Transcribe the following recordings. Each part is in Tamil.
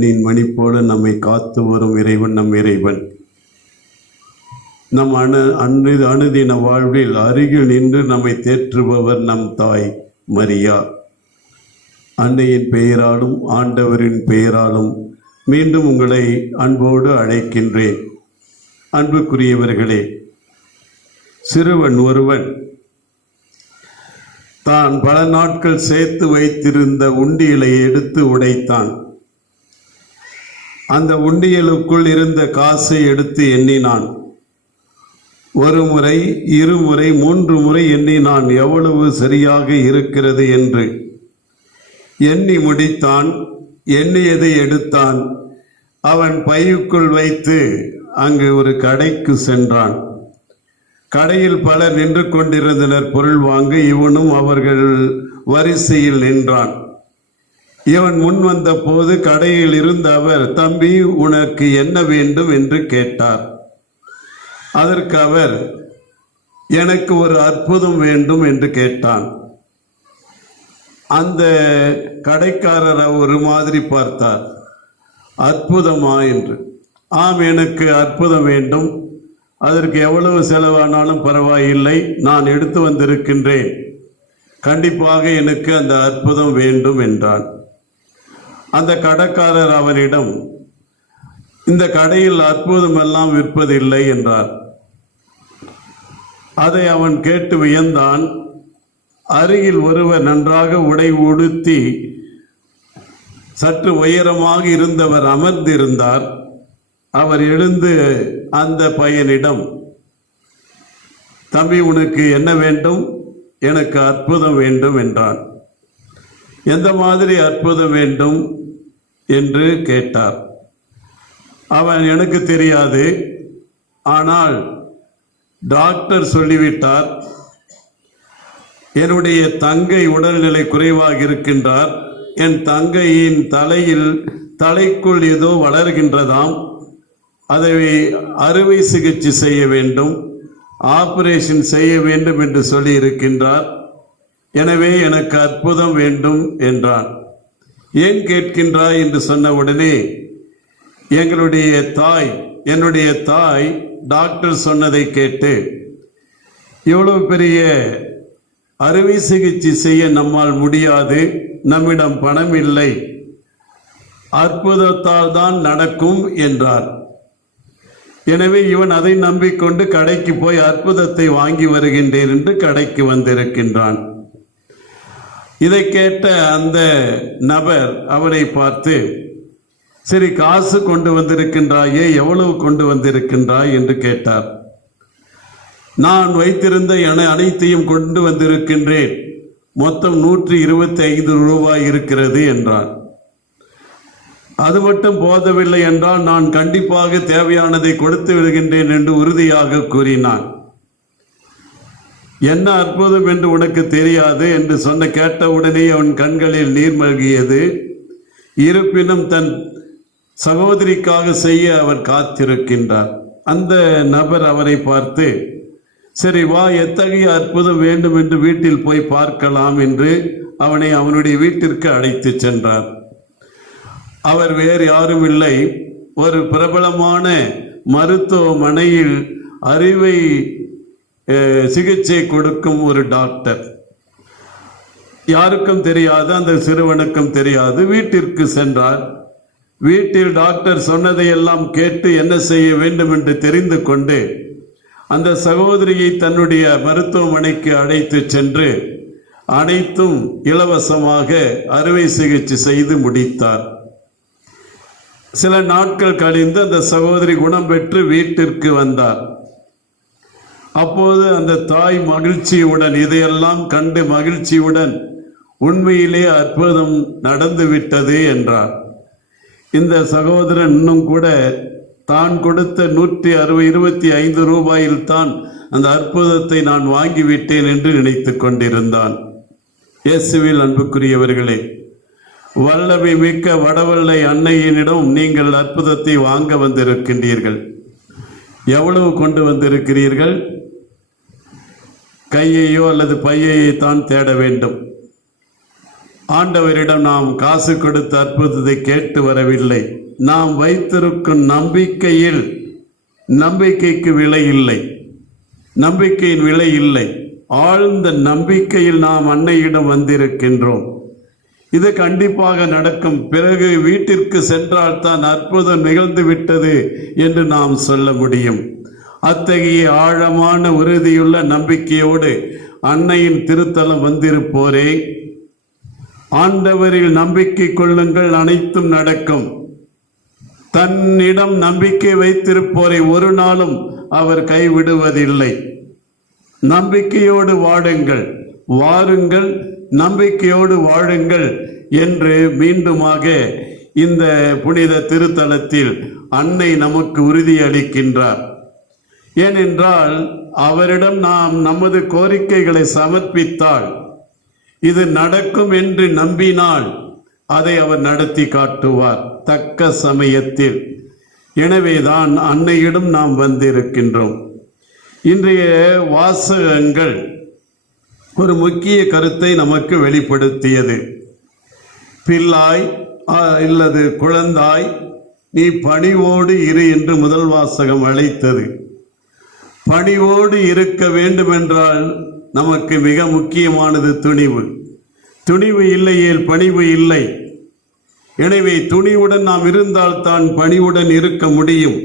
கண்ணின் மணி போல நம்மை காத்து வரும் இறைவன் நம் இறைவன். நம் அணு அன்று அணுதின வாழ்வில் அருகில் நின்று நம்மை தேற்றுபவர் நம் தாய் மரியா. அன்னையின் பெயராலும் ஆண்டவரின் பெயராலும் மீண்டும் உங்களை அன்போடு அழைக்கின்றேன். அன்புக்குரியவர்களே சிறுவன் ஒருவன் தான் பல நாட்கள் சேர்த்து வைத்திருந்த உண்டியலை எடுத்து உடைத்தான். அந்த உண்டியலுக்குள் இருந்த காசை எடுத்து எண்ணினான். ஒரு முறை இருமுறை மூன்று முறை எண்ணினான். எவ்வளவு சரியாக இருக்கிறது என்று. எண்ணி முடித்தான். எண்ணியதை எடுத்தான். அவன் பையுக்குள் வைத்து அங்கு ஒரு கடைக்கு சென்றான். கடையில் பலர் நின்று கொண்டிருந்தனர். பொருள் வாங்க இவனும் அவர்கள் வரிசையில் நின்றான். இவன் முன் வந்த போது கடையில் இருந்த அவர் தம்பி உனக்கு என்ன வேண்டும்? என்று கேட்டார். அதற்கு அவர் எனக்கு ஒரு அற்புதம் வேண்டும் என்று கேட்டான். அந்த கடைக்காரர் ஒரு மாதிரி பார்த்தார். அற்புதமா? என்று. ஆம் எனக்கு அற்புதம் வேண்டும். அதற்கு எவ்வளவு செலவானாலும் பரவாயில்லை. நான் எடுத்து வந்திருக்கின்றேன். கண்டிப்பாக எனக்கு அந்த அற்புதம் வேண்டும் என்றான். அந்த கடைக்காரர் அவனிடம் இந்த கடையில் அற்புதம் எல்லாம் விற்பதில்லை என்றார். அதை அவன் கேட்டு வியந்தான். அருகில் ஒருவர் நன்றாக உடை உடுத்தி சற்று உயரமாக இருந்தவர் அமர்ந்திருந்தார். அவர் எழுந்து அந்த பையனிடம் தம்பி உனக்கு என்ன வேண்டும்? எனக்கு அற்புதம் வேண்டும் என்றான். எந்த மாதிரி அற்புதம் வேண்டும்? என்று கேட்டார். அவன் எனக்கு தெரியாது. ஆனால் டாக்டர் சொல்லிவிட்டார் என்னுடைய தங்கை உடல்நிலை குறைவாக இருக்கின்றார். என் தங்கையின் தலையில் தலைக்குள் ஏதோ வளர்கின்றதாம். அதை அறுவை சிகிச்சை செய்ய வேண்டும். ஆபரேஷன் செய்ய வேண்டும் என்று சொல்லி இருக்கின்றார் எனவே எனக்கு அற்புதம் வேண்டும் என்றான். ஏன் கேட்கின்றாய் என்று சொன்ன உடனே எங்களுடைய தாய் என்னுடைய தாய் டாக்டர் சொன்னதை கேட்டு இவ்வளவு பெரிய அறுவை சிகிச்சை செய்ய நம்மால் முடியாது நம்மிடம் பணம் இல்லை அற்புதத்தால் தான் நடக்கும் என்றார். எனவே இவன் அதை நம்பிக்கொண்டு கடைக்கு போய் அற்புதத்தை வாங்கி வருகின்றேன் என்று கடைக்கு வந்திருக்கின்றான். இதை கேட்ட அந்த நபர் அவரை பார்த்து சரி காசு கொண்டு வந்திருக்கின்றாயே எவ்வளவு கொண்டு வந்திருக்கின்றாய்? என்று கேட்டார். நான் வைத்திருந்த என அனைத்தையும் கொண்டு வந்திருக்கின்றேன். மொத்தம் நூற்றி இருபத்தி ஐந்து ரூபாய் இருக்கிறது என்றான். அது மட்டும் போதவில்லை என்றால் நான் கண்டிப்பாக தேவையானதை கொடுத்து விடுகின்றேன் என்று உறுதியாக கூறினான். என்ன அற்புதம் என்று உனக்கு தெரியாது என்று சொன்ன கேட்டவுடனே அவன் கண்களில் நீர்மல்கியது இருப்பினும் தன் சகோதரிக்காக செய்ய அவர் காத்திருக்கின்றார். அந்த நபர் அவரை பார்த்து சரி வா எத்தகைய அற்புதம் வேண்டும் என்று வீட்டில் போய் பார்க்கலாம் என்று அவனை அவனுடைய வீட்டிற்கு அழைத்து சென்றார். அவர் வேறு யாரும் இல்லை. ஒரு பிரபலமான மருத்துவமனையில் அறுவை சிகிச்சை கொடுக்கும் ஒரு டாக்டர். யாருக்கும் தெரியாது அந்த சிறுவனுக்கும் தெரியாது. வீட்டிற்கு சென்றார். வீட்டில் டாக்டர் சொன்னதையெல்லாம் கேட்டு என்ன செய்ய வேண்டும் என்று தெரிந்து கொண்டு அந்த சகோதரியை தன்னுடைய மருத்துவமனைக்கு அழைத்து சென்று அனைத்தும் இலவசமாக அறுவை சிகிச்சை செய்து முடித்தார். சில நாட்கள் கழிந்து அந்த சகோதரி குணம் பெற்று வீட்டிற்கு வந்தார். அப்போது அந்த தாய் மகிழ்ச்சியுடன் இதையெல்லாம் கண்டு மகிழ்ச்சியுடன் உண்மையிலே அற்புதம் நடந்து விட்டது என்றார். இந்த சகோதரன் இன்னும் கூட தான் கொடுத்த நூற்றி அறுபது இருபத்தி ஐந்து ரூபாயில் தான் அந்த அற்புதத்தை நான் வாங்கிவிட்டேன் என்று நினைத்து கொண்டிருந்தான். இயேசுவில் அன்புக்குரியவர்களே வல்லமை மிக்க வடவல்லை அன்னையினிடம் நீங்கள் அற்புதத்தை வாங்க வந்திருக்கின்றீர்கள். எவ்வளவு கொண்டு வந்திருக்கிறீர்கள்? கையையோ அல்லது பையையை தான் தேட வேண்டும். ஆண்டவரிடம் நாம் காசு கொடுத்து அற்புதத்தை கேட்டு வரவில்லை. நாம் வைத்திருக்கும் நம்பிக்கையில் நம்பிக்கைக்கு விலை இல்லை. நம்பிக்கையின் விலை இல்லை. ஆழ்ந்த நம்பிக்கையில் நாம் அன்னையிடம் வந்திருக்கின்றோம். இது கண்டிப்பாக நடக்கும். பிறகு வீட்டிற்கு சென்றால் தான் அற்புதம் நிகழ்ந்து விட்டது என்று நாம் சொல்ல முடியும். அத்தகைய ஆழமான உறுதியுள்ள நம்பிக்கையோடு அன்னையின் திருத்தலம் வந்திருப்போரே. ஆண்டவரில் நம்பிக்கை கொள்ளுங்கள் அனைத்தும் நடக்கும். தன்னிடம் நம்பிக்கை வைத்திருப்போரை ஒரு நாளும் அவர் கைவிடுவதில்லை. நம்பிக்கையோடு வாடுங்கள் வாருங்கள் நம்பிக்கையோடு வாழுங்கள் என்று மீண்டுமாக இந்த புனித திருத்தலத்தில் அன்னை நமக்கு உறுதி அளிக்கின்றார் ஏனென்றால் அவரிடம் நாம் நமது கோரிக்கைகளை சமர்ப்பித்தால் இது நடக்கும் என்று நம்பினால் அதை அவர் நடத்தி காட்டுவார் தக்க சமயத்தில். எனவேதான் அன்னையிடம் நாம் வந்திருக்கின்றோம். இன்றைய வாசகங்கள் ஒரு முக்கிய கருத்தை நமக்கு வெளிப்படுத்தியது. பிள்ளாய் அல்லது இல்லது குழந்தாய் நீ பணிவோடு இரு என்று முதல் வாசகம் அழைத்தது. பணிவோடு இருக்க வேண்டுமென்றால் நமக்கு மிக முக்கியமானது துணிவு. துணிவு இல்லையேல் பணிவு இல்லை. எனவே துணிவுடன் நாம் இருந்தால் தான் பணிவுடன் இருக்க முடியும்.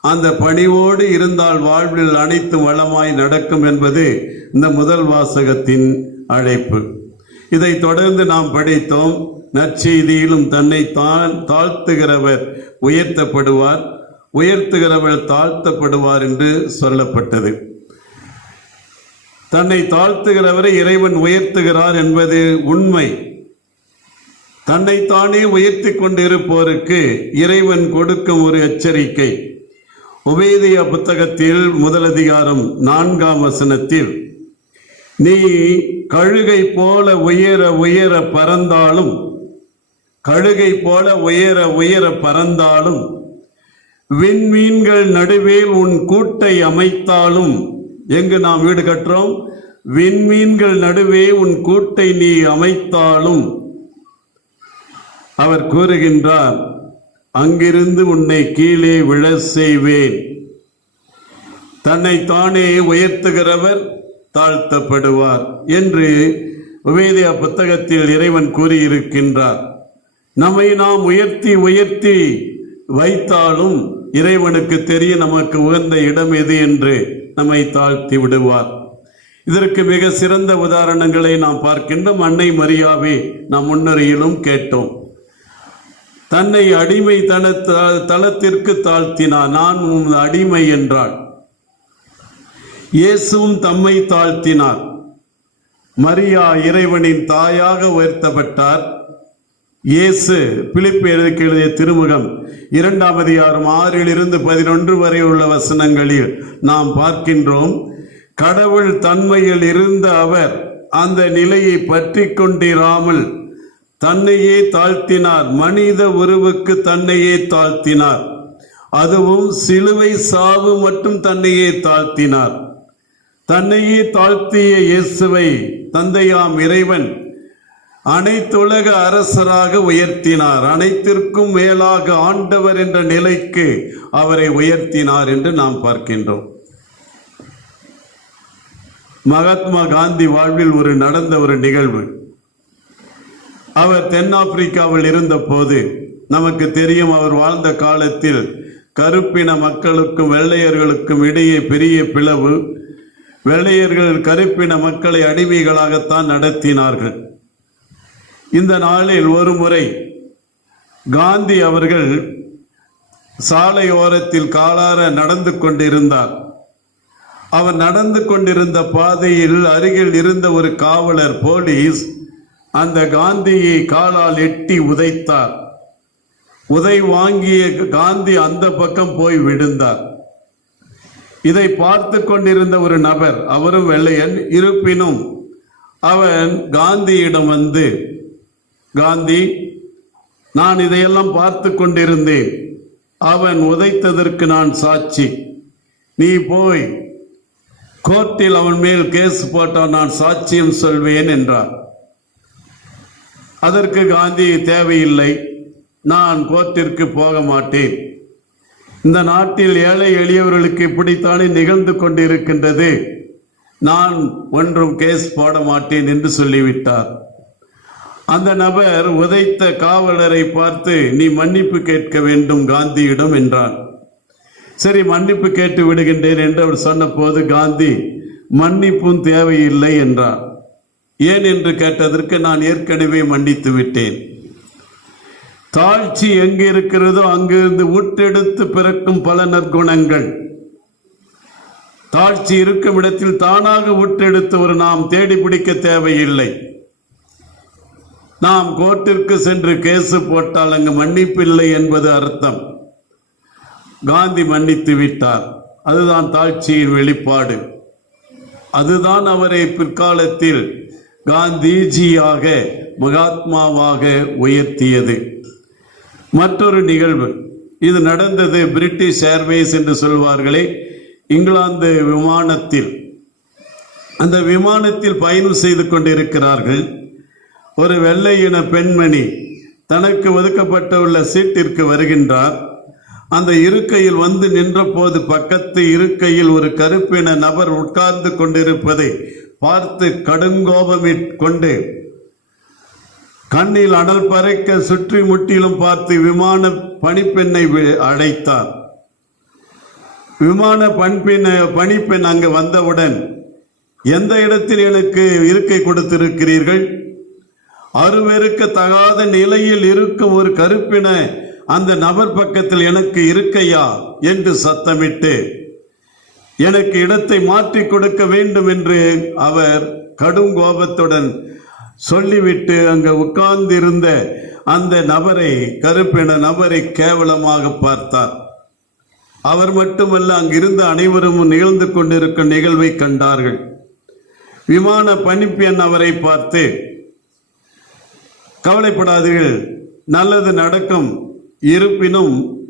அந்த பணிவோடு இருந்தால் வாழ்வில் அனைத்தும் வளமாய் நடக்கும் என்பது இந்த முதல் வாசகத்தின் அழைப்பு. இதை தொடர்ந்து நாம் படித்தோம். நற்செய்தியிலும் தன்னை தான் தாழ்த்துகிறவர் உயர்த்தப்படுவார். உயர்த்துகிறவர் தாழ்த்தப்படுவார் என்று சொல்லப்பட்டது. தன்னை தாழ்த்துகிறவரை இறைவன் உயர்த்துகிறார் என்பது உண்மை. தன்னைத்தானே உயர்த்தி கொண்டிருப்போருக்கு இறைவன் கொடுக்கும் ஒரு எச்சரிக்கை. உபேதிய புத்தகத்தில் முதல் அதிகாரம் நான்காம் வசனத்தில் நீ கழுகை போல உயர உயர பறந்தாலும் கழுகை போல உயர உயர பறந்தாலும் விண்மீன்கள் நடுவே உன் கூட்டை அமைத்தாலும் எங்கு நாம் வீடு கட்டுறோம்? விண்மீன்கள் நடுவே உன் கூட்டை நீ அமைத்தாலும். அவர் கூறுகின்றார் அங்கிருந்து உன்னை கீழே விழச் செய்வேன். தன்னை தானே உயர்த்துகிறவர் தாழ்த்தப்படுவார் என்று உவேதியா புத்தகத்தில் இறைவன் கூறியிருக்கின்றார். நம்மை நாம் உயர்த்தி உயர்த்தி வைத்தாலும் இறைவனுக்கு தெரிய நமக்கு உகந்த இடம் எது என்று நம்மை தாழ்த்தி விடுவார். இதற்கு மிக சிறந்த உதாரணங்களை நாம் பார்க்கின்றோம். அன்னை மரியாவே நாம் முன்னுரையிலும் கேட்டோம். தன்னை அடிமை தன தளத்திற்கு தாழ்த்தினார் நான் உன் அடிமை என்றாள். இயேசுவும் தம்மை தாழ்த்தினார். மரியா இறைவனின் தாயாக உயர்த்தப்பட்டார். இயேசு பிலிப்பு எழுதிய திருமுகம் இரண்டாம் அதிகாரம் ஆறிலிருந்து பதினொன்று வரை உள்ள வசனங்களில் நாம் பார்க்கின்றோம் கடவுள் தன்மையில் இருந்த அவர் அந்த நிலையை பற்றி கொண்டிராமல் தன்னையே தாழ்த்தினார். மனித உருவுக்கு தன்னையே தாழ்த்தினார். அதுவும் சிலுவை சாவு மட்டும் தன்னையே தாழ்த்தினார். தன்னையே தாழ்த்திய இயேசுவை தந்தையாம் இறைவன் அனைத்துலக அரசராக உயர்த்தினார். அனைத்திற்கும் மேலாக ஆண்டவர் என்ற நிலைக்கு அவரை உயர்த்தினார் என்று நாம் பார்க்கின்றோம். மகாத்மா காந்தி வாழ்வில் ஒரு நடந்த ஒரு நிகழ்வு. அவர் தென்னாப்பிரிக்காவில் இருந்தபோது நமக்கு தெரியும் அவர் வாழ்ந்த காலத்தில் கருப்பின மக்களுக்கும் வெள்ளையர்களுக்கும் இடையே பெரிய பிளவு. வெள்ளையர்கள் கருப்பின மக்களை அடிமைகளாகத்தான் நடத்தினார்கள். இந்த நாளில் ஒரு முறை காந்தி அவர்கள் சாலையோரத்தில் காலார நடந்து கொண்டிருந்தார். அவர் நடந்து கொண்டிருந்த பாதையில் அருகில் இருந்த ஒரு காவலர் போலீஸ் அந்த காந்தியை காலால் எட்டி உதைத்தார். உதை வாங்கிய காந்தி அந்த பக்கம் போய் விழுந்தார். இதை பார்த்து கொண்டிருந்த ஒரு நபர் அவரும் வெள்ளையன் இருப்பினும் அவன் காந்தியிடம் வந்து காந்தி நான் இதையெல்லாம் பார்த்து கொண்டிருந்தேன். அவன் உதைத்ததற்கு நான் சாட்சி. நீ போய் கோர்ட்டில் அவன் மேல் கேஸ் போட்டால் நான் சாட்சியம் சொல்வேன் என்றார். அதற்கு காந்தி தேவையில்லை நான் கோர்ட்டிற்கு போக மாட்டேன். இந்த நாட்டில் ஏழை எளியவர்களுக்கு இப்படித்தானே நிகழ்ந்து கொண்டிருக்கின்றது. நான் ஒன்றும் கேஸ் போட மாட்டேன் என்று சொல்லிவிட்டார். அந்த நபர் உதைத்த காவலரை பார்த்து நீ மன்னிப்பு கேட்க வேண்டும் காந்தியிடம் என்றார் சரி மன்னிப்பு கேட்டு விடுகின்றேன் என்று அவர் சொன்னபோது காந்தி மன்னிப்பும் தேவையில்லை என்றார் ஏன்? என்று கேட்டதற்கு நான் ஏற்கனவே மன்னித்து விட்டேன். தாழ்ச்சி எங்கு இருக்கிறதோ அங்கிருந்து ஊட்டெடுத்து பிறக்கும் பல நற்குணங்கள். தாழ்ச்சி இருக்கும் இடத்தில் தானாக உட்டெடுத்து ஒரு நாம் தேடி பிடிக்க தேவையில்லை. நாம் கோர்ட்டிற்கு சென்று கேசு போட்டால் அங்கு மன்னிப்பில்லை என்பது அர்த்தம். காந்தி மன்னித்து விட்டார். அதுதான் தாழ்ச்சியின் வெளிப்பாடு. அதுதான் அவரை பிற்காலத்தில் காந்திஜியாக மகாத்மாவாக உயர்த்தியது. மற்றொரு நிகழ்வு. இது நடந்தது பிரிட்டிஷ் ஏர்வேஸ் என்று சொல்வார்களே இங்கிலாந்து விமானத்தில். அந்த விமானத்தில் பயணம் செய்து கொண்டிருக்கிறார்கள். ஒரு வெள்ளை இன பெண்மணி தனக்கு ஒதுக்கப்பட்டுள்ள சீட்டிற்கு வருகின்றார். அந்த இருக்கையில் வந்து நின்றபோது பக்கத்து இருக்கையில் ஒரு கருப்பின நபர் உட்கார்ந்து கொண்டிருப்பதை பார்த்து கடுங்கோபமிட் கொண்டு கண்ணில் அடல் பறைக்க சுற்றி முட்டிலும் பார்த்து விமான பணிப்பெண்ணை வி- அழைத்தார். விமான பண்பின் பணிப்பெண் அங்கு வந்தவுடன் எந்த இடத்தில் எனக்கு இருக்கை கொடுத்திருக்கிறீர்கள்? அருவெருக்க தகாத நிலையில் இருக்கும் ஒரு கருப்பின அந்த நபர் பக்கத்தில் எனக்கு இருக்கையா என்று சத்தமிட்டு எனக்கு இடத்தை மாற்றி கொடுக்க வேண்டும் என்று அவர் கடும் கோபத்துடன் சொல்லிவிட்டு அங்கு உட்கார்ந்திருந்த அந்த நபரை கருப்பின நபரை கேவலமாக பார்த்தார். அவர் மட்டுமல்ல அங்கிருந்த அனைவரும் நிகழ்ந்து கொண்டிருக்கும் நிகழ்வை கண்டார்கள். விமான பணிப்பெண் அவரை பார்த்து கவலைப்படாதீர்கள். நல்லது நடக்கும். இருப்பினும்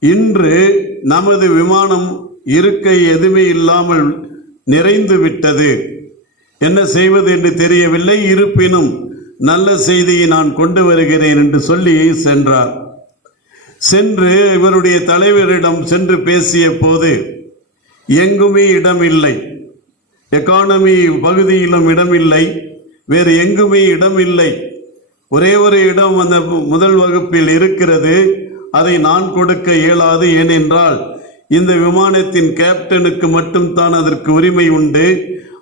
இன்று நமது விமானம் இருக்கை எதுவுமே இல்லாமல் நிறைந்து விட்டது. என்ன செய்வது என்று தெரியவில்லை. இருப்பினும் நல்ல செய்தியை நான் கொண்டு வருகிறேன் என்று சொல்லி சென்றார். சென்று இவருடைய தலைவரிடம் சென்று பேசிய போது எங்குமே இடமில்லை. எக்கானமி பகுதியிலும் இடமில்லை. வேறு எங்குமே இடமில்லை. ஒரே ஒரு இடம் அந்த முதல் வகுப்பில் இருக்கிறது. அதை நான் கொடுக்க இயலாது ஏனென்றால் இந்த விமானத்தின் கேப்டனுக்கு மட்டும்தான் அதற்கு உரிமை உண்டு.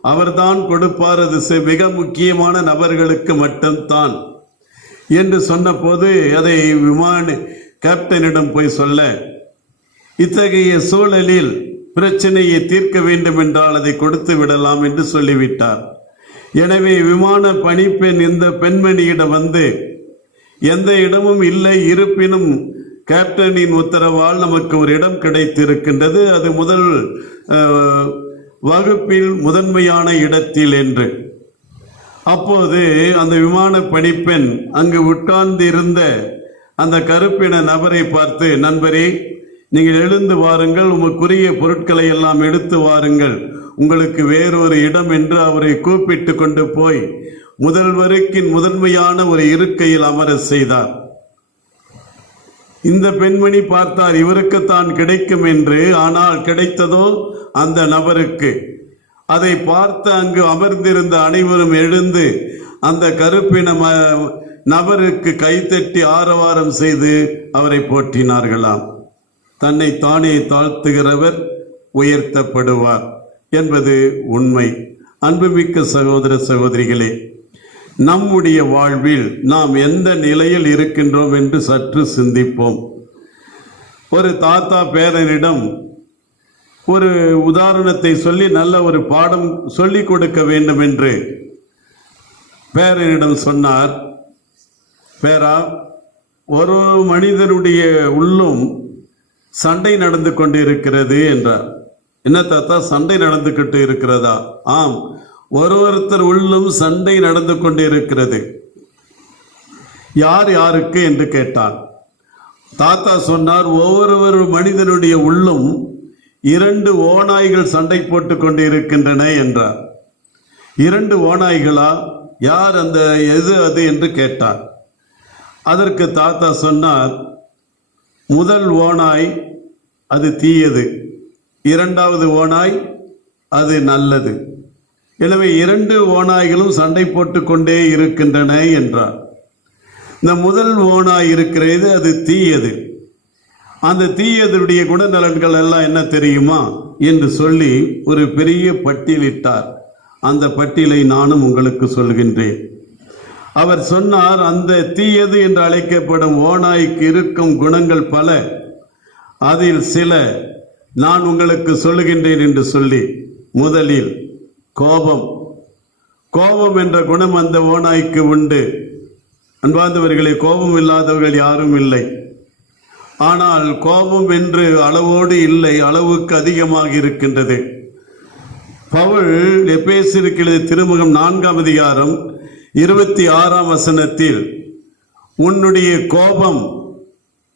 அவர்தான் கொடுப்பார் அது மிக முக்கியமான நபர்களுக்கு மட்டும்தான். என்று சொன்னபோது அதை விமான கேப்டனிடம் போய் சொல்ல இத்தகைய சூழலில் பிரச்சனையை தீர்க்க வேண்டும் என்றால் அதை கொடுத்து விடலாம் என்று சொல்லிவிட்டார். எனவே விமான பணிப்பெண் இந்த பெண்மணியிடம் வந்து எந்த இடமும் இல்லை இருப்பினும் கேப்டனின் உத்தரவால் நமக்கு ஒரு இடம் கிடைத்திருக்கின்றது. அது முதல் வகுப்பில் முதன்மையான இடத்தில் என்று. அப்போது அந்த விமான பணிப்பெண் அங்கு உட்கார்ந்திருந்த அந்த கருப்பின நபரை பார்த்து நண்பரே நீங்கள் எழுந்து வாருங்கள் உமக்குரிய பொருட்களை எல்லாம் எடுத்து வாருங்கள். உங்களுக்கு வேறொரு இடம் என்று அவரை கூப்பிட்டு கொண்டு போய் முதல்வருக்கின் முதன்மையான ஒரு இருக்கையில் அமர செய்தார். இந்த பெண்மணி பார்த்தார் இவருக்கு தான் கிடைக்கும் என்று. ஆனால் கிடைத்ததோ அந்த நபருக்கு? அதை பார்த்து அங்கு அமர்ந்திருந்த அனைவரும் எழுந்து அந்த கருப்பின ம- நபருக்கு கைத்தட்டி ஆரவாரம் செய்து அவரை போற்றினார்களாம். தன்னை தானே தாழ்த்துகிறவர் உயர்த்தப்படுவார். என்பது உண்மை. அன்புமிக்க சகோதர சகோதரிகளே நம்முடைய வாழ்வில் நாம் எந்த நிலையில் இருக்கின்றோம் என்று சற்று சிந்திப்போம். ஒரு தாத்தா பேரனிடம் ஒரு உதாரணத்தை சொல்லி நல்ல ஒரு பாடம் சொல்லிக் கொடுக்க வேண்டும் என்று பேரனிடம் சொன்னார். பேரா ஒரு மனிதனுடைய உள்ளும் சண்டை நடந்து கொண்டிருக்கிறது என்றார். என்ன தாத்தா சண்டை நடந்துக்கிட்டு இருக்கிறதா? ஆம். ஒரு ஒருத்தர் உள்ளும் சண்டை நடந்து கொண்டு இருக்கிறது யார் யாருக்கு என்று கேட்டார் தாத்தா சொன்னார் ஒவ்வொரு மனிதனுடைய உள்ளும் இரண்டு ஓநாய்கள் சண்டை போட்டுக்கொண்டு இருக்கின்றன என்றார். இரண்டு ஓநாய்களா? யார் அந்த எது அது என்று கேட்டார். அதற்கு தாத்தா சொன்னார் முதல் ஓனாய் அது தீயது. இரண்டாவது ஓனாய் அது நல்லது. எனவே இரண்டு ஓநாய்களும் சண்டை போட்டு கொண்டே இருக்கின்றன என்றார். இந்த முதல் ஓனாய் இருக்கிறது அது தீயது. அந்த தீயதனுடைய குணநலன்கள் எல்லாம் என்ன தெரியுமா என்று சொல்லி ஒரு பெரிய பட்டியலிட்டார் அந்த பட்டியலை நானும் உங்களுக்கு சொல்கின்றேன். அவர் சொன்னார் அந்த தீயது என்று அழைக்கப்படும் ஓநாய்க்கு இருக்கும் குணங்கள் பல. அதில் சில நான் உங்களுக்கு சொல்லுகின்றேன் என்று சொல்லி முதலில் கோபம். கோபம் என்ற குணம் அந்த ஓநாய்க்கு உண்டு. அன்பார்ந்தவர்களே கோபம் இல்லாதவர்கள் யாரும் இல்லை. ஆனால் கோபம் என்று அளவோடு இல்லை அளவுக்கு அதிகமாக இருக்கின்றது. பவுல் எபேசிருக்கிறது திருமுகம் நான்காம் அதிகாரம் இருபத்தி ஆறாம் வசனத்தில் உன்னுடைய கோபம்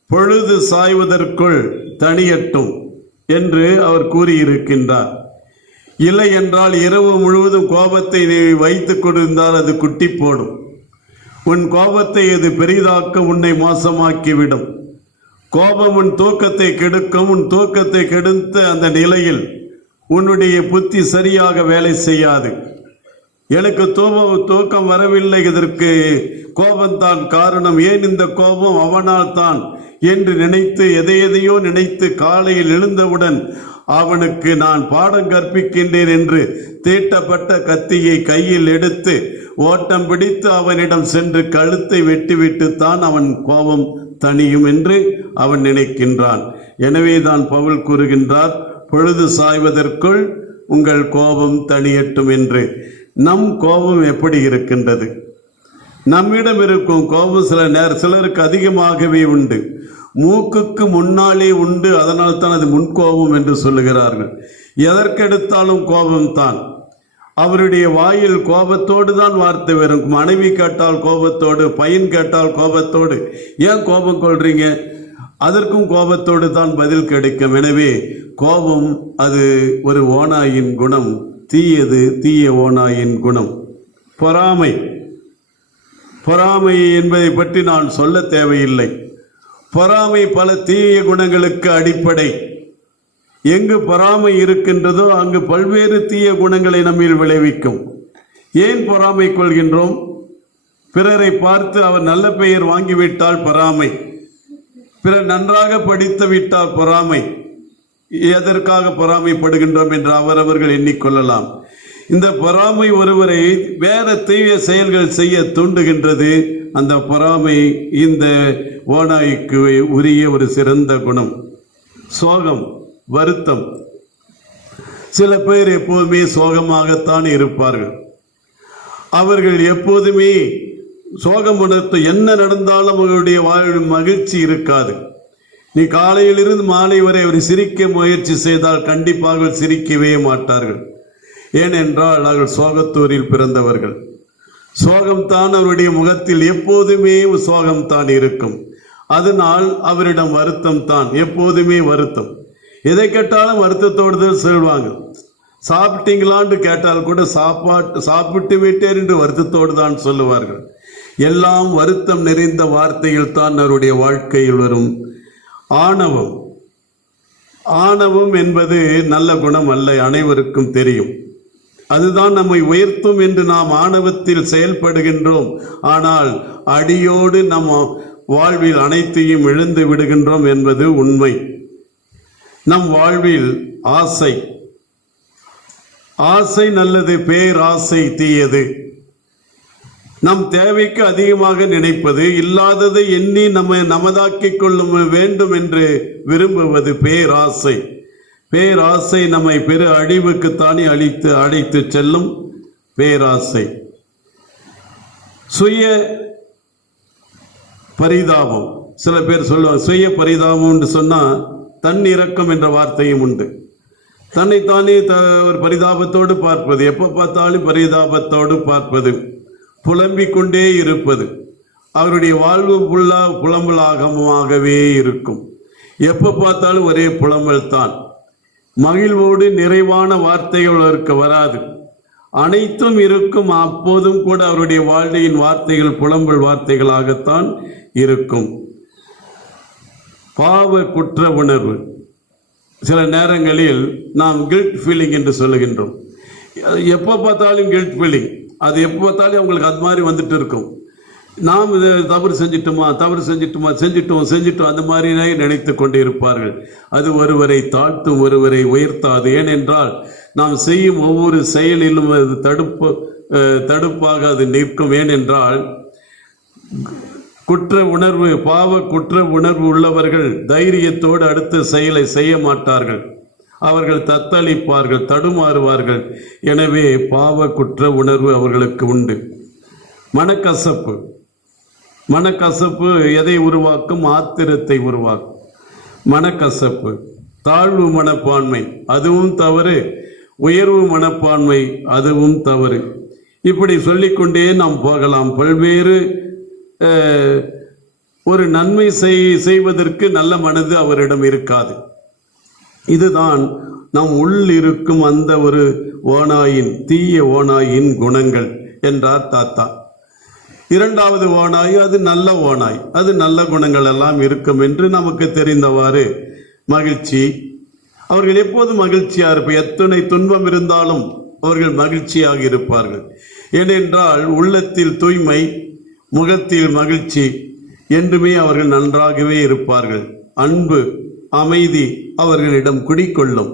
பொழுது சாய்வதற்குள் தனியட்டும். என்று அவர் கூறியிருக்கின்றார். இல்லை என்றால் இரவு முழுவதும் கோபத்தை நீ வைத்துக் கொண்டிருந்தால் அது குட்டி போடும் உன் கோபத்தை அது பெரிதாக்க உன்னை மோசமாக்கிவிடும். கோபம் உன் தூக்கத்தை கெடுக்கும். உன் தூக்கத்தை கெடுத்த அந்த நிலையில் உன்னுடைய புத்தி சரியாக வேலை செய்யாது. எனக்கு தூபம் தூக்கம் வரவில்லை இதற்கு. கோபம்தான் காரணம். ஏன் இந்த கோபம்? அவனால் தான். என்று நினைத்து எதை எதையோ நினைத்து காலையில் எழுந்தவுடன் அவனுக்கு நான் பாடம் கற்பிக்கின்றேன் என்று தீட்டப்பட்ட கத்தியை கையில் எடுத்து ஓட்டம் பிடித்து அவனிடம் சென்று கழுத்தை வெட்டிவிட்டு தான் அவன் கோபம் தணியும் என்று அவன் நினைக்கின்றான். எனவே தான் பவுல் கூறுகின்றார் பொழுது சாய்வதற்குள் உங்கள் கோபம் தணியட்டும் என்று. நம் கோபம் எப்படி இருக்கின்றது? நம்மிடம் இருக்கும் கோபம் சில நேர சிலருக்கு அதிகமாகவே உண்டு. மூக்குக்கு முன்னாலே உண்டு அதனால் தான் அது முன்கோபம் என்று சொல்லுகிறார்கள். எதற்கெடுத்தாலும் கோபம்தான். அவருடைய வாயில் கோபத்தோடு தான் வார்த்தை வரும். மனைவி கேட்டால் கோபத்தோடு பையன் கேட்டால் கோபத்தோடு. ஏன் கோபம் கொள்றீங்க? அதற்கும் கோபத்தோடு தான் பதில் கிடைக்கும். எனவே கோபம் அது ஒரு ஓநாயின் குணம். தீயது தீய ஓனாயின் குணம். பொறாமை. பொறாமை என்பதை பற்றி நான் சொல்ல தேவையில்லை. பொறாமை பல தீய குணங்களுக்கு அடிப்படை. எங்கு பொறாமை இருக்கின்றதோ அங்கு பல்வேறு தீய குணங்களை நம்மில் விளைவிக்கும். ஏன் பொறாமை கொள்கின்றோம்? பிறரை பார்த்து அவர் நல்ல பெயர் வாங்கிவிட்டால் பொறாமை. பிறர் நன்றாக படித்து விட்டால் பொறாமை. எதற்காக பொறாமைப்படுகின்றோம் என்று அவரவர்கள் எண்ணிக்கொள்ளலாம். இந்த பொறாமை ஒருவரை வேற தீய செயல்கள் செய்ய தூண்டுகின்றது. அந்த பொறாமை இந்த ஓநாய்க்கு உரிய ஒரு சிறந்த குணம். சோகம் வருத்தம். சில பேர் எப்போதுமே சோகமாகத்தான் இருப்பார்கள். அவர்கள் எப்போதுமே சோகம் உணர்த்து என்ன நடந்தாலும் அவர்களுடைய வாழ்வில் மகிழ்ச்சி இருக்காது. நீ காலையிலிருந்து மாலை வரை அவர் சிரிக்க முயற்சி செய்தால் கண்டிப்பாக சிரிக்கவே மாட்டார்கள். ஏனென்றால் அவர்கள் சோகத்தூரில் பிறந்தவர்கள். சோகம்தான் அவருடைய முகத்தில் எப்போதுமே சோகம்தான் இருக்கும். அதனால் அவரிடம் வருத்தம் தான் எப்போதுமே வருத்தம். எதை கேட்டாலும் வருத்தத்தோடு தான் சொல்வாங்க. சாப்பிட்டீங்களான்னு கேட்டால் கூட சாப்பாட்டு சாப்பிட்டு விட்டேன் என்று வருத்தத்தோடு தான் சொல்லுவார்கள். எல்லாம் வருத்தம் நிறைந்த வார்த்தையில் தான் அவருடைய வாழ்க்கையில் வரும். ஆணவம். ஆணவம் என்பது நல்ல குணம் அல்ல அனைவருக்கும் தெரியும். அதுதான் நம்மை உயர்த்தும் என்று நாம் ஆணவத்தில் செயல்படுகின்றோம். ஆனால் அடியோடு நம் வாழ்வில் அனைத்தையும் இழந்து விடுகின்றோம் என்பது உண்மை. நம் வாழ்வில் ஆசை. ஆசை நல்லது பேராசை தீயது. நம் தேவைக்கு அதிகமாக நினைப்பது இல்லாததை எண்ணி நம்மை நமதாக்கிக் கொள்ள வேண்டும் என்று விரும்புவது பேராசை. பேராசை நம்மை பெரு அழிவுக்குத்தானே அழித்து அழைத்து செல்லும் பேராசை. சுய பரிதாபம். சில பேர் சொல்லுவாங்க சுய பரிதாபம்னு சொன்னால் தன் இரக்கம் என்ற வார்த்தையும் உண்டு. தன்னைத்தானே த ஒரு பரிதாபத்தோடு பார்ப்பது எப்போ பார்த்தாலும் பரிதாபத்தோடு பார்ப்பது. புலம்பிக் கொண்டே இருப்பது. அவருடைய வாழ்வு புல்லா புலம்பலாகமாகவே இருக்கும். எப்போ பார்த்தாலும் ஒரே புலம்பல் தான் மகிழ்வோடு நிறைவான வார்த்தைகள் அவருக்கு வராது. அனைத்தும் இருக்கும் அப்போதும் கூட அவருடைய வாழ்க்கையின் வார்த்தைகள் புலம்பல் வார்த்தைகளாகத்தான் இருக்கும். பாவ குற்ற உணர்வு. சில நேரங்களில் நாம் கில்ட் ஃபீலிங் என்று சொல்லுகின்றோம். எப்போ பார்த்தாலும் கில்ட் ஃபீலிங் அது எப்போ பார்த்தாலும் அவங்களுக்கு அது மாதிரி வந்துட்டு இருக்கும். நாம் இதை தவறு செஞ்சிட்டோமா தவறு செஞ்சிட்டோமா செஞ்சிட்டோம் செஞ்சிட்டோம் அந்த மாதிரினே நினைத்து கொண்டு இருப்பார்கள். அது ஒருவரை தாழ்த்தும் ஒருவரை உயர்த்தாது. ஏனென்றால் நாம் செய்யும் ஒவ்வொரு செயலிலும் அது தடுப்பு தடுப்பாக அது நிற்கும். ஏனென்றால் குற்ற உணர்வு பாவ குற்ற உணர்வு உள்ளவர்கள் தைரியத்தோடு அடுத்த செயலை செய்ய மாட்டார்கள். அவர்கள் தத்தளிப்பார்கள் தடுமாறுவார்கள். எனவே பாவ குற்ற உணர்வு அவர்களுக்கு உண்டு. மனக்கசப்பு. மனக்கசப்பு எதை உருவாக்கும்? ஆத்திரத்தை உருவாக்கும். மனக்கசப்பு. தாழ்வு மனப்பான்மை. அதுவும் தவறு. உயர்வு மனப்பான்மை. அதுவும் தவறு. இப்படி சொல்லிக்கொண்டே நாம் போகலாம். பல்வேறு ஒரு நன்மை செய்- செய்வதற்கு நல்ல மனது அவரிடம் இருக்காது. இதுதான் நம் உள் இருக்கும் அந்த ஒரு ஓனாயின் தீய ஓனாயின் குணங்கள் என்றார் தாத்தா. இரண்டாவது ஓனாய் அது நல்ல ஓனாய் அது நல்ல குணங்கள் எல்லாம் இருக்கும் என்று நமக்கு தெரிந்தவாறு மகிழ்ச்சி. அவர்கள் எப்போதும் மகிழ்ச்சியா இருப்ப எத்தனை துன்பம் இருந்தாலும் அவர்கள் மகிழ்ச்சியாக இருப்பார்கள். ஏனென்றால் உள்ளத்தில் தூய்மை முகத்தில் மகிழ்ச்சி என்றுமே அவர்கள் நன்றாகவே இருப்பார்கள். அன்பு அமைதி அவர்களிடம் குடிக்கொள்ளும்.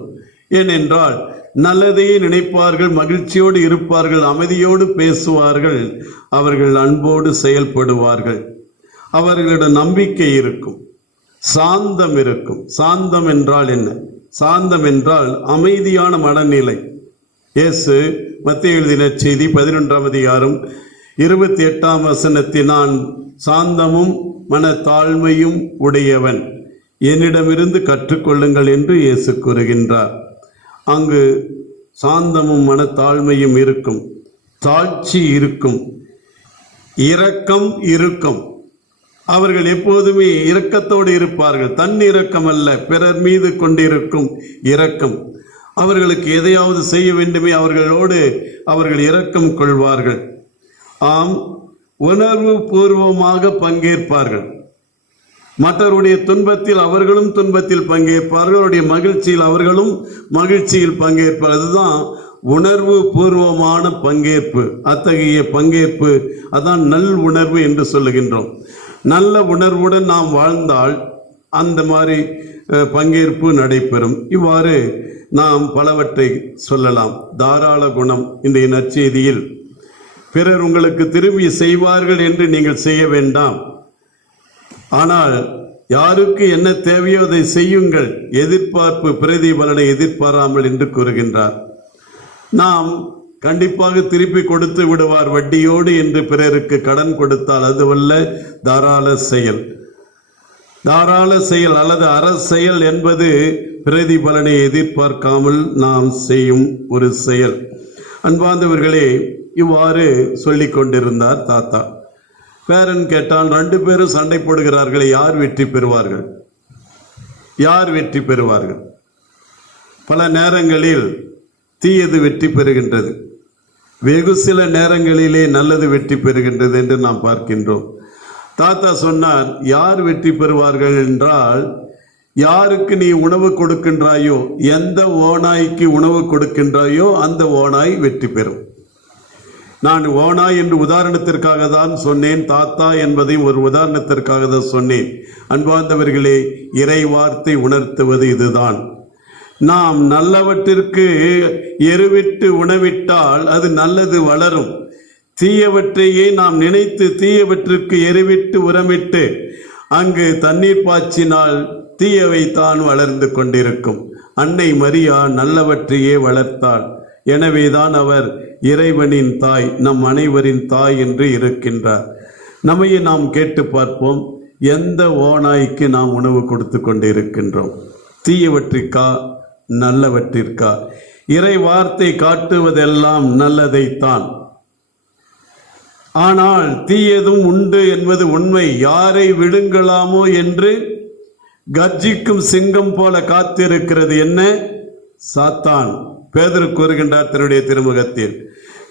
ஏனென்றால் நல்லதையே நினைப்பார்கள் மகிழ்ச்சியோடு இருப்பார்கள் அமைதியோடு பேசுவார்கள் அவர்கள் அன்போடு செயல்படுவார்கள். அவர்களிடம் நம்பிக்கை இருக்கும் சாந்தம் இருக்கும். சாந்தம் என்றால் என்ன? சாந்தம் என்றால் அமைதியான மனநிலை. இயேசு மத்திய எழுதின செய்தி பதினொன்றாம் அதிகாரம் இருபத்தி எட்டாம் வசனத்தில் நான் சாந்தமும் மனத்தாழ்மையும் உடையவன். என்னிடமிருந்து கற்றுக்கொள்ளுங்கள் என்று இயேசு கூறுகின்றார். அங்கு சாந்தமும் மனத்தாழ்மையும் இருக்கும். தாழ்ச்சி இருக்கும். இரக்கம் இருக்கும். அவர்கள் எப்போதுமே இரக்கத்தோடு இருப்பார்கள். தன் இரக்கம் அல்ல பிறர் மீது கொண்டிருக்கும் இரக்கம். அவர்களுக்கு எதையாவது செய்ய வேண்டுமே அவர்களோடு அவர்கள் இரக்கம் கொள்வார்கள். ஆம் உணர்வு பூர்வமாக பங்கேற்பார்கள். மற்றவருடைய துன்பத்தில் அவர்களும் துன்பத்தில் பங்கேற்பார்கள் அவருடைய மகிழ்ச்சியில் அவர்களும் மகிழ்ச்சியில் பங்கேற்பார் அதுதான் உணர்வு பூர்வமான பங்கேற்பு. அத்தகைய பங்கேற்பு அதான் நல் உணர்வு என்று சொல்லுகின்றோம். நல்ல உணர்வுடன் நாம் வாழ்ந்தால் அந்த மாதிரி பங்கேற்பு நடைபெறும். இவ்வாறு நாம் பலவற்றை சொல்லலாம். தாராள குணம் இன்றைய நற்செய்தியில். பிறர் உங்களுக்கு திரும்பி செய்வார்கள் என்று நீங்கள் செய்ய வேண்டாம். ஆனால் யாருக்கு என்ன தேவையோ அதை செய்யுங்கள். எதிர்பார்ப்பு பிரதிபலனை எதிர்பாராமல் என்று கூறுகின்றார். நாம் கண்டிப்பாக திருப்பி கொடுத்து விடுவார் வட்டியோடு என்று பிறருக்கு கடன் கொடுத்தால் அதுவல்ல தாராள செயல். தாராள செயல் அல்லது அறச்செயல் என்பது பிரதிபலனை எதிர்பார்க்காமல் நாம் செய்யும் ஒரு செயல். அன்பார்ந்தவர்களே இவ்வாறு சொல்லிக் கொண்டிருந்தார் தாத்தா. பேரன் கேட்டால் ரெண்டு பேரும் சண்டை போடுகிறார்கள் யார் வெற்றி பெறுவார்கள்? யார் வெற்றி பெறுவார்கள்? பல நேரங்களில் தீயது வெற்றி பெறுகின்றது. வெகு சில நேரங்களிலே நல்லது வெற்றி பெறுகின்றது என்று நாம் பார்க்கின்றோம். தாத்தா சொன்னார் யார் வெற்றி பெறுவார்கள் என்றால் யாருக்கு நீ உணவு கொடுக்கின்றாயோ எந்த ஓநாய்க்கு உணவு கொடுக்கின்றாயோ அந்த ஓநாய் வெற்றி பெறும். நான் ஓனா என்று உதாரணத்திற்காக தான் சொன்னேன் தாத்தா என்பதையும் ஒரு உதாரணத்திற்காக தான் சொன்னேன். அன்பார்ந்தவர்களே இறை வார்த்தை உணர்த்துவது இதுதான். நாம் நல்லவற்றிற்கு எருவிட்டு உணவிட்டால் அது நல்லது வளரும். தீயவற்றையே நாம் நினைத்து தீயவற்றிற்கு எருவிட்டு உரமிட்டு அங்கு தண்ணீர் பாய்ச்சினால் தீயவை தான் வளர்ந்து கொண்டிருக்கும். அன்னை மரியா நல்லவற்றையே வளர்த்தாள். எனவேதான் அவர் இறைவனின் தாய் நம் அனைவரின் தாய் என்று இருக்கின்றார். நம்மையே நாம் கேட்டு பார்ப்போம். எந்த ஓநாய்க்கு நாம் உணவு கொடுத்து கொண்டிருக்கின்றோம்? தீயவற்றிற்கா நல்லவற்றிற்கா? இறை வார்த்தை காட்டுவதெல்லாம் நல்லதைத்தான். ஆனால் தீயதும் உண்டு என்பது உண்மை. யாரை விடுங்களாமோ என்று கர்ஜிக்கும் சிங்கம் போல காத்திருக்கிறது என்ன? சாத்தான். பேதர் கூறுகின்றார் தன்னுடைய திருமுகத்தில்.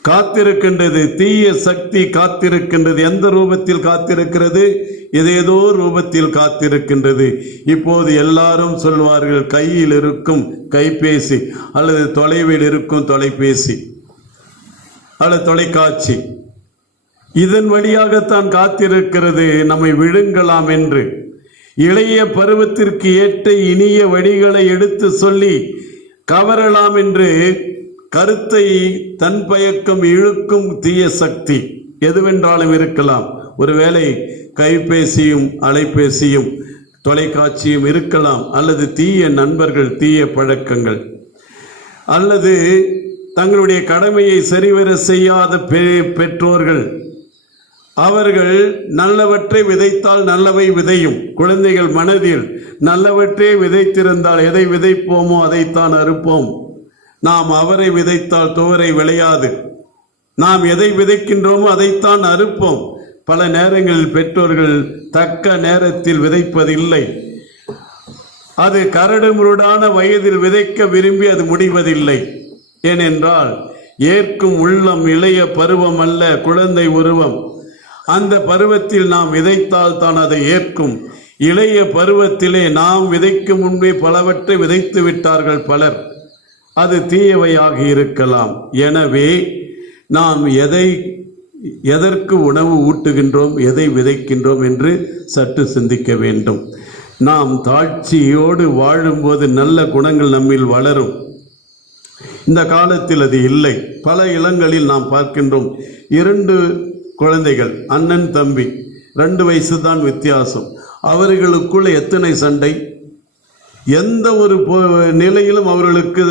காத்திருக்கின்றது தீய சக்தி காத்திருக்கின்றது எந்த ரூபத்தில் காத்திருக்கிறது? ஏதோ ரூபத்தில் காத்திருக்கின்றது. இப்போது எல்லாரும் சொல்வார்கள் கையில் இருக்கும் கைபேசி அல்லது தொலைவில் இருக்கும் தொலைபேசி அல்லது தொலைக்காட்சி. இதன் வழியாகத்தான் காத்திருக்கிறது நம்மை விழுங்கலாம் என்று. இளைய பருவத்திற்கு ஏற்ற இனிய வழிகளை எடுத்து சொல்லி கவரலாம் என்று கருத்தை தன் பயக்கம் இழுக்கும் தீய சக்தி எதுவென்றாலும் இருக்கலாம். ஒருவேளை கைபேசியும் அலைபேசியும் தொலைக்காட்சியும் இருக்கலாம் அல்லது தீய நண்பர்கள் தீய பழக்கங்கள். அல்லது தங்களுடைய கடமையை சரிவர செய்யாத பெ- பெற்றோர்கள். அவர்கள் நல்லவற்றை விதைத்தால் நல்லவை விதையும். குழந்தைகள் மனதில் நல்லவற்றை விதைத்திருந்தால் எதை விதைப்போமோ அதைத்தான் அறுப்போம். நாம் அவரை விதைத்தால் துவரை விளையாது. நாம் எதை விதைக்கின்றோமோ அதைத்தான் அறுப்போம். பல நேரங்களில் பெற்றோர்கள் தக்க நேரத்தில் விதைப்பதில்லை. அது கரடுமுருடான வயதில் விதைக்க விரும்பி அது முடிவதில்லை. ஏனென்றால் ஏற்கும் உள்ளம் இளைய பருவம் அல்ல குழந்தை உருவம். அந்த பருவத்தில் நாம் விதைத்தால் தான் அதை ஏற்கும். இளைய பருவத்திலே நாம் விதைக்கும் முன்பே பலவற்றை விதைத்து விட்டார்கள் பலர். அது தீயவையாக இருக்கலாம். எனவே நாம் எதை எதற்கு உணவு ஊட்டுகின்றோம் எதை விதைக்கின்றோம் என்று சற்று சிந்திக்க வேண்டும். நாம் தாழ்ச்சியோடு வாழும்போது நல்ல குணங்கள் நம்மில் வளரும். இந்த காலத்தில் அது இல்லை. பல இளங்களில் நாம் பார்க்கின்றோம். இரண்டு குழந்தைகள் அண்ணன் தம்பி ரெண்டு வயசு தான் வித்தியாசம். அவர்களுக்குள்ள எத்தனை சண்டை? எந்த ஒரு நிலையிலும் அவர்களுக்கு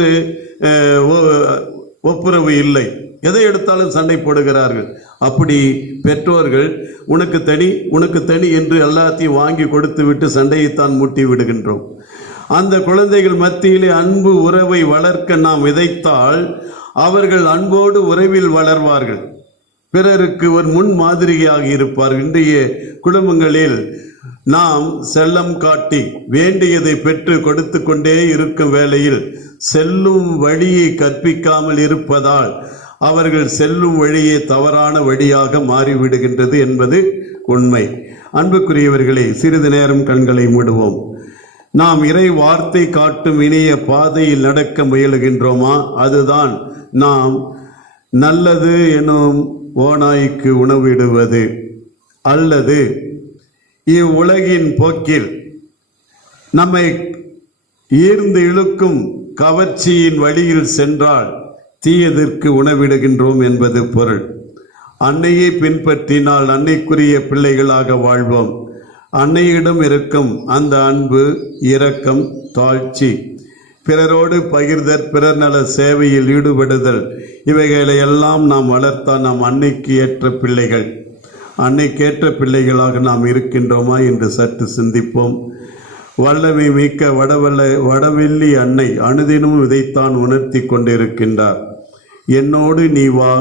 ஒப்புரவு இல்லை. எதை எடுத்தாலும் சண்டை போடுகிறார்கள். அப்படி பெற்றோர்கள் உனக்கு தனி உனக்கு தனி என்று எல்லாத்தையும் வாங்கி கொடுத்து விட்டு சண்டையைத்தான் மூட்டி விடுகின்றோம். அந்த குழந்தைகள் மத்தியிலே அன்பு உறவை வளர்க்க நாம் விதைத்தால் அவர்கள் அன்போடு உறவில் வளர்வார்கள். பிறருக்கு ஒரு முன் மாதிரியாக இருப்பார். இன்றைய குடும்பங்களில் நாம் செல்லம் காட்டி வேண்டியதை பெற்று கொடுத்து கொண்டே இருக்கும் வேளையில் செல்லும் வழியை கற்பிக்காமல் இருப்பதால் அவர்கள் செல்லும் வழியே தவறான வழியாக மாறிவிடுகின்றது என்பது உண்மை. அன்புக்குரியவர்களே சிறிது நேரம் கண்களை மூடுவோம். நாம் இறை வார்த்தை காட்டும் இணைய பாதையில் நடக்க முயலுகின்றோமா? அதுதான் நாம் நல்லது எனும் ஓநாய்க்கு உணவிடுவது அல்லது இவ்வுலகின் போக்கில் நம்மை ஈர்ந்து இழுக்கும் கவர்ச்சியின் வழியில் சென்றால் தீயதற்கு உணவிடுகின்றோம் என்பது பொருள். அன்னையை பின்பற்றினால் அன்னைக்குரிய பிள்ளைகளாக வாழ்வோம். அன்னையிடம் இருக்கும் அந்த அன்பு இரக்கம் தாழ்ச்சி பிறரோடு பகிர்தல் பிறர் நல சேவையில் ஈடுபடுதல். இவைகளை எல்லாம் நாம் வளர்த்தால் நாம் அன்னைக்கு ஏற்ற பிள்ளைகள். அன்னைக்கேற்ற பிள்ளைகளாக நாம் இருக்கின்றோமா என்று சற்று சிந்திப்போம். வல்லமை மிக்க வடவல்ல வடவெள்ளி அன்னை அனுதினமும் இதைத்தான் உணர்த்தி கொண்டிருக்கின்றார். என்னோடு நீ வா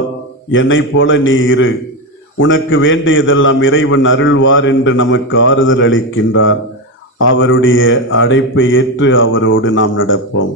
என்னைப் போல நீ இரு. உனக்கு வேண்டியதெல்லாம் இறைவன் அருள்வார் என்று நமக்கு ஆறுதல் அளிக்கின்றார். அவருடைய அழைப்பை ஏற்று அவரோடு நாம் நடப்போம்.